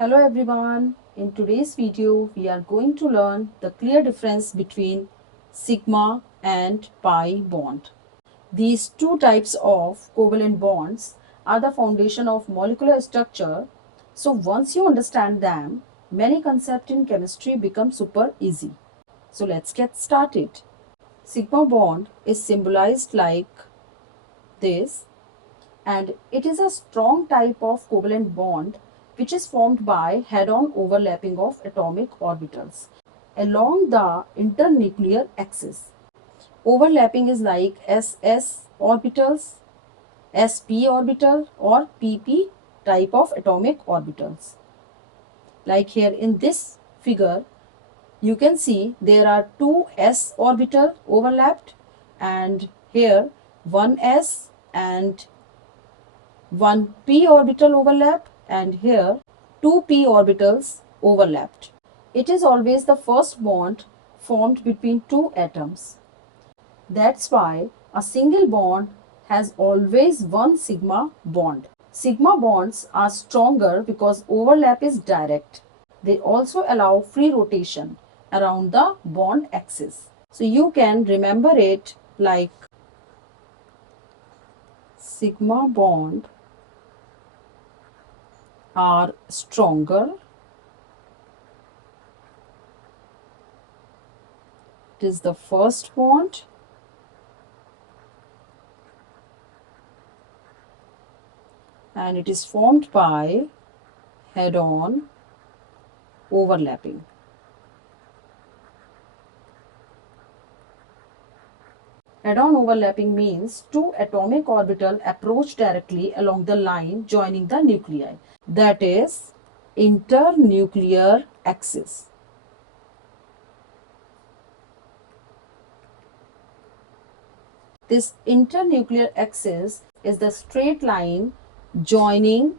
Hello everyone, in today's video we are going to learn the clear difference between sigma and pi bond. These two types of covalent bonds are the foundation of molecular structure. So once you understand them, many concepts in chemistry become super easy. So let's get started. Sigma bond is symbolized like this, and it is a strong type of covalent bond which is formed by head-on overlapping of atomic orbitals along the internuclear axis. Overlapping is like SS orbitals, SP orbital or PP type of atomic orbitals. Like here in this figure, you can see there are two S orbital overlapped, and here one S and one p orbital overlap, and here two p orbitals overlapped. It is always the first bond formed between two atoms. That's why a single bond has always one sigma bond. Sigma bonds are stronger because overlap is direct. They also allow free rotation around the bond axis. So you can remember it like sigma bond are stronger. It is the first bond and it is formed by head-on overlapping. Head-on overlapping means two atomic orbitals approach directly along the line joining the nuclei. That is internuclear axis. This internuclear axis is the straight line joining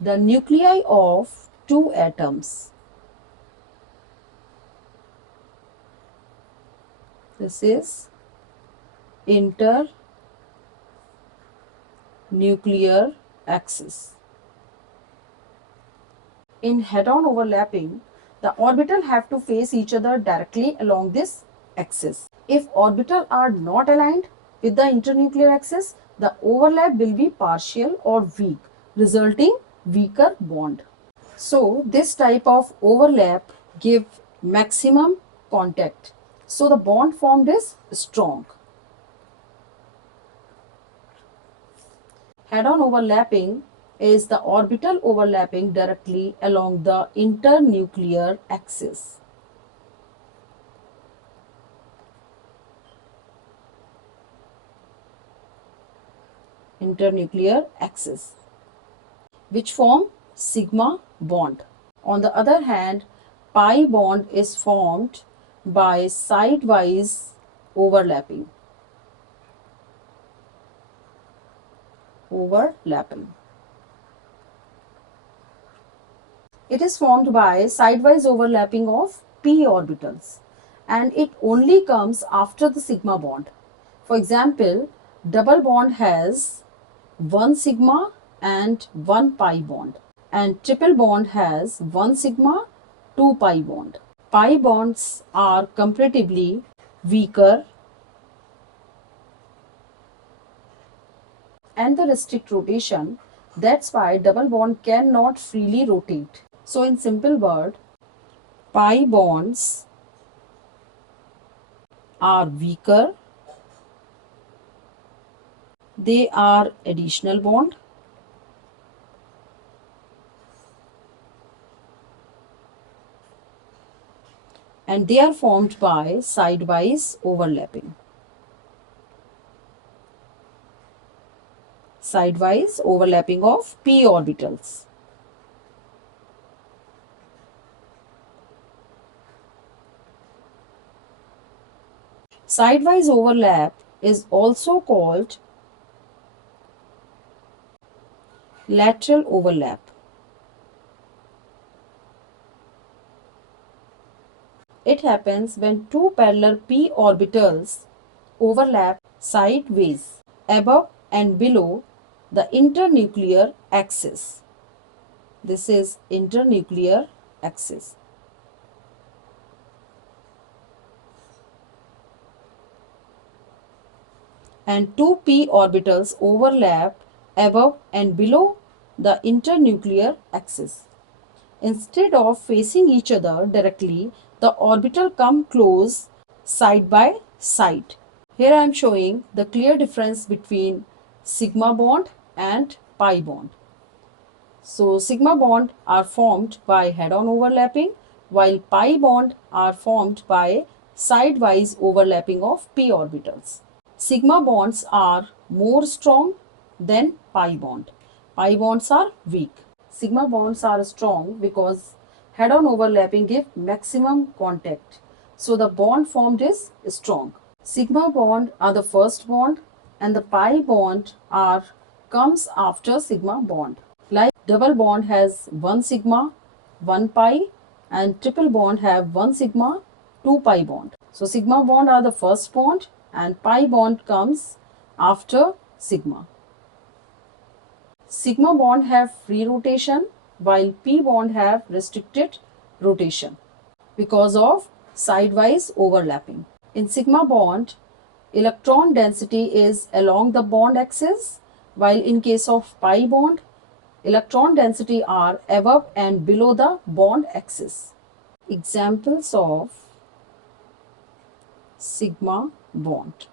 the nuclei of two atoms. This is internuclear axis. In head-on overlapping, the orbitals have to face each other directly along this axis. If orbitals are not aligned with the internuclear axis, the overlap will be partial or weak, resulting weaker bond. So this type of overlap give maximum contact. So the bond formed is strong. Head-on overlapping is the orbital overlapping directly along the internuclear axis. Internuclear axis, which form sigma bond. On the other hand, pi bond is formed by sidewise overlapping. It is formed by sidewise overlapping of p orbitals, and it only comes after the sigma bond. For example, double bond has one sigma and one pi bond, and triple bond has one sigma, two pi bond. Pi bonds are comparatively weaker and the restrict rotation. That's why double bond cannot freely rotate. So in simple word, pi bonds are weaker. They are additional bond. And they are formed by sidewise overlapping. Sidewise overlapping of p orbitals. Sidewise overlap is also called lateral overlap. It happens when two parallel p orbitals overlap sideways above and below the internuclear axis. This is internuclear axis. And two p orbitals overlap above and below the internuclear axis. Instead of facing each other directly, the orbital come close side by side. Here I am showing the clear difference between sigma bond and pi bond. So sigma bond are formed by head-on overlapping, while pi bond are formed by side-wise overlapping of p orbitals. Sigma bonds are more strong than pi bond. Pi bonds are weak. Sigma bonds are strong because head-on overlapping give maximum contact. So the bond formed is strong. Sigma bond are the first bond and the pi bond comes after sigma bond. Like double bond has 1 sigma, 1 pi, and triple bond have 1 sigma, 2 pi bond. So sigma bond are the first bond and pi bond comes after sigma. Sigma bond have free rotation while p bond have restricted rotation because of sidewise overlapping. In sigma bond, electron density is along the bond axis, while in case of pi bond, electron density are above and below the bond axis. Examples of sigma bond,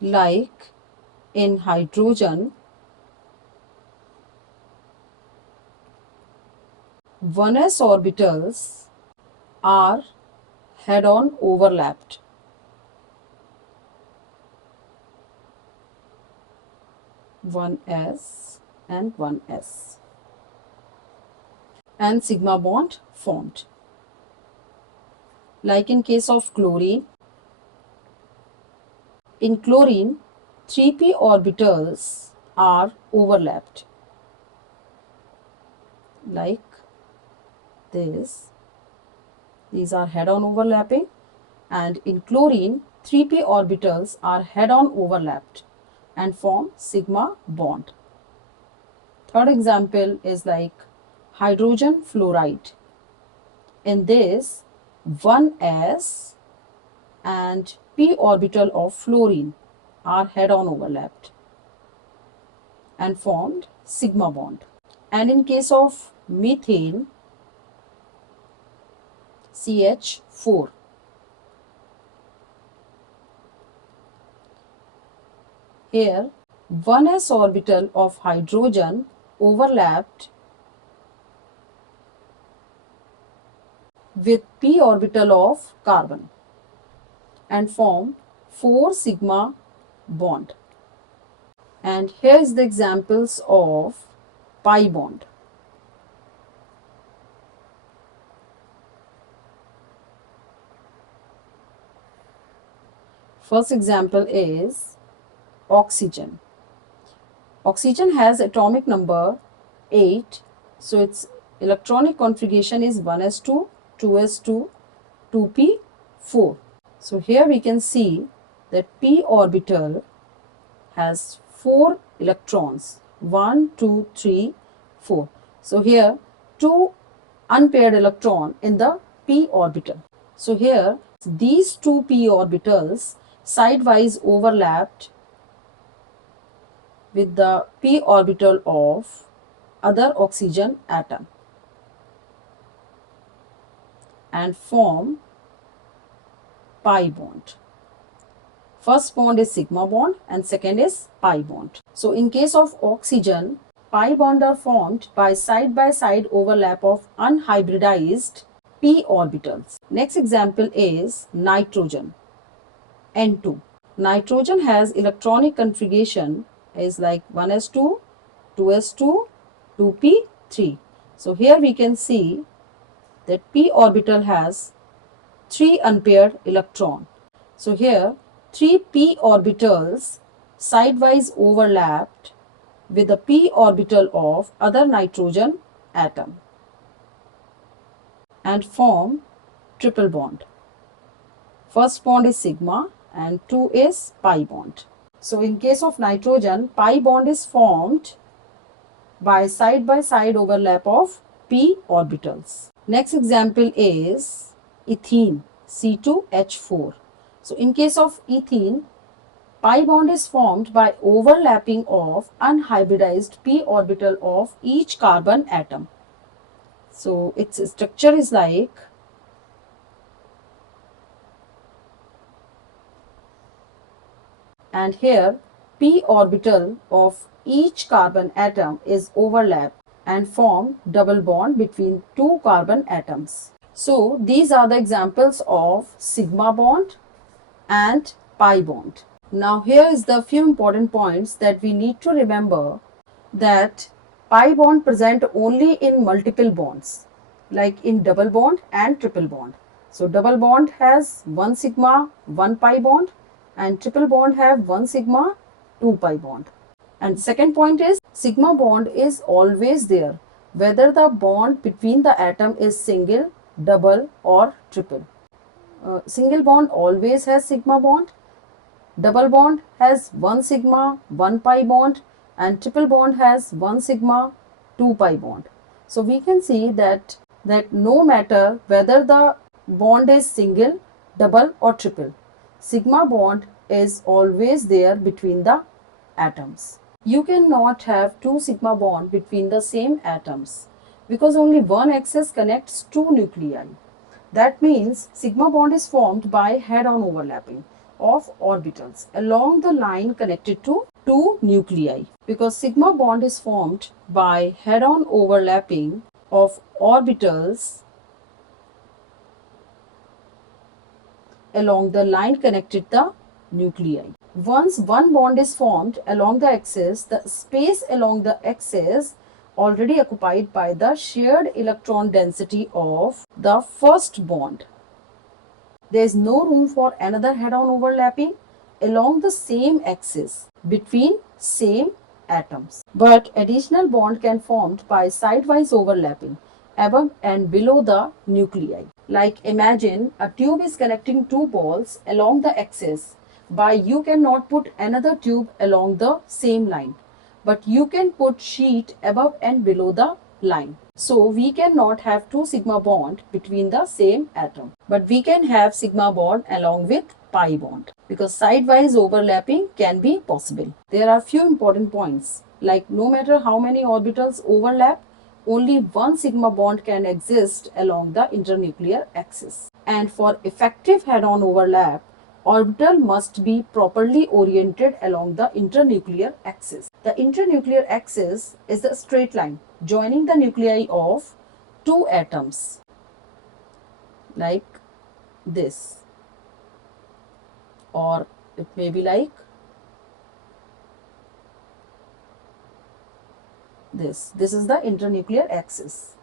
like in hydrogen, 1s orbitals are head-on overlapped. One s and 1s, and sigma bond formed. Like in case of chlorine, in chlorine 3p orbitals are overlapped like this. These are head-on overlapping, and in chlorine 3p orbitals are head-on overlapped and form sigma bond. Third example is like hydrogen fluoride. In this, 1s and p orbital of fluorine are head-on overlapped and formed sigma bond. And in case of methane, CH4, here 1s orbital of hydrogen overlapped with p orbital of carbon and form 4 sigma bond. And here is the examples of pi bond. First example is oxygen. Oxygen has atomic number 8, so its electronic configuration is 1s2, 2s2, 2p4. So here we can see that p orbital has 4 electrons, 1, 2, 3, 4. So here 2 unpaired electron in the p orbital. So here these 2 p orbitals sidewise overlapped with the p orbital of other oxygen atom and form pi bond. First bond is sigma bond and second is pi bond. So in case of oxygen, pi bond are formed by side overlap of unhybridized p orbitals. Next example is nitrogen, N2. Nitrogen has electronic configuration is like 1s2, 2s2, 2p3. So here we can see that p orbital has 3 unpaired electron. So here 3 p orbitals sidewise overlapped with the p orbital of other nitrogen atom and form triple bond. First bond is sigma and 2 is pi bond. So in case of nitrogen, pi bond is formed by side overlap of p orbitals. Next example is ethene, C2H4. So in case of ethene, pi bond is formed by overlapping of unhybridized p orbital of each carbon atom. So its structure is like and here p orbital of each carbon atom is overlapped and form double bond between two carbon atoms. So these are the examples of sigma bond and pi bond. Now here is the few important points that we need to remember, that pi bond present only in multiple bonds, like in double bond and triple bond. So double bond has 1 sigma 1 pi bond and triple bond have 1 sigma 2 pi bond. And second point is sigma bond is always there whether the bond between the atom is single, double or triple. Single bond always has sigma bond, double bond has 1 sigma 1 pi bond and triple bond has 1 sigma 2 pi bond. So we can see that no matter whether the bond is single, double or triple, sigma bond is always there between the atoms. You cannot have two sigma bond between the same atoms because only one axis connects two nuclei. That means sigma bond is formed by head-on overlapping of orbitals along the line connected to two nuclei. Because sigma bond is formed by head-on overlapping of orbitals along the line connected the nuclei. Once one bond is formed along the axis, the space along the axis already occupied by the shared electron density of the first bond. There is no room for another head-on overlapping along the same axis between same atoms. But additional bond can formed by sidewise overlapping above and below the nuclei. Like imagine a tube is connecting two balls along the axis, but you cannot put another tube along the same line, but you can put sheet above and below the line. So we cannot have two sigma bond between the same atom, but we can have sigma bond along with pi bond because sidewise overlapping can be possible. There are few important points, like no matter how many orbitals overlap, only one sigma bond can exist along the internuclear axis. And for effective head-on overlap, orbital must be properly oriented along the internuclear axis. The internuclear axis is a straight line joining the nuclei of two atoms like this, or it may be like this. This is the internuclear axis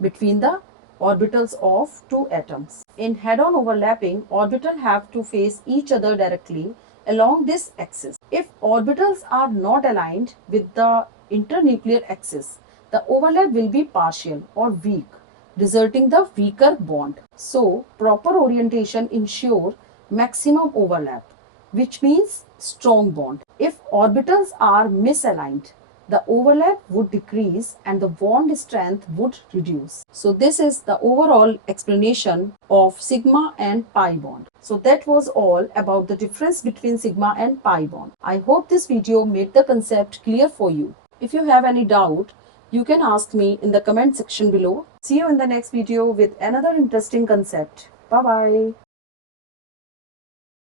between the orbitals of two atoms. In head-on overlapping, orbitals have to face each other directly along this axis. If orbitals are not aligned with the internuclear axis, the overlap will be partial or weak, resulting the weaker bond. So, proper orientation ensure maximum overlap, which means strong bond. If orbitals are misaligned, the overlap would decrease and the bond strength would reduce. So this is the overall explanation of sigma and pi bond. So that was all about the difference between sigma and pi bond. I hope this video made the concept clear for you. If you have any doubt, you can ask me in the comment section below. See you in the next video with another interesting concept. Bye bye.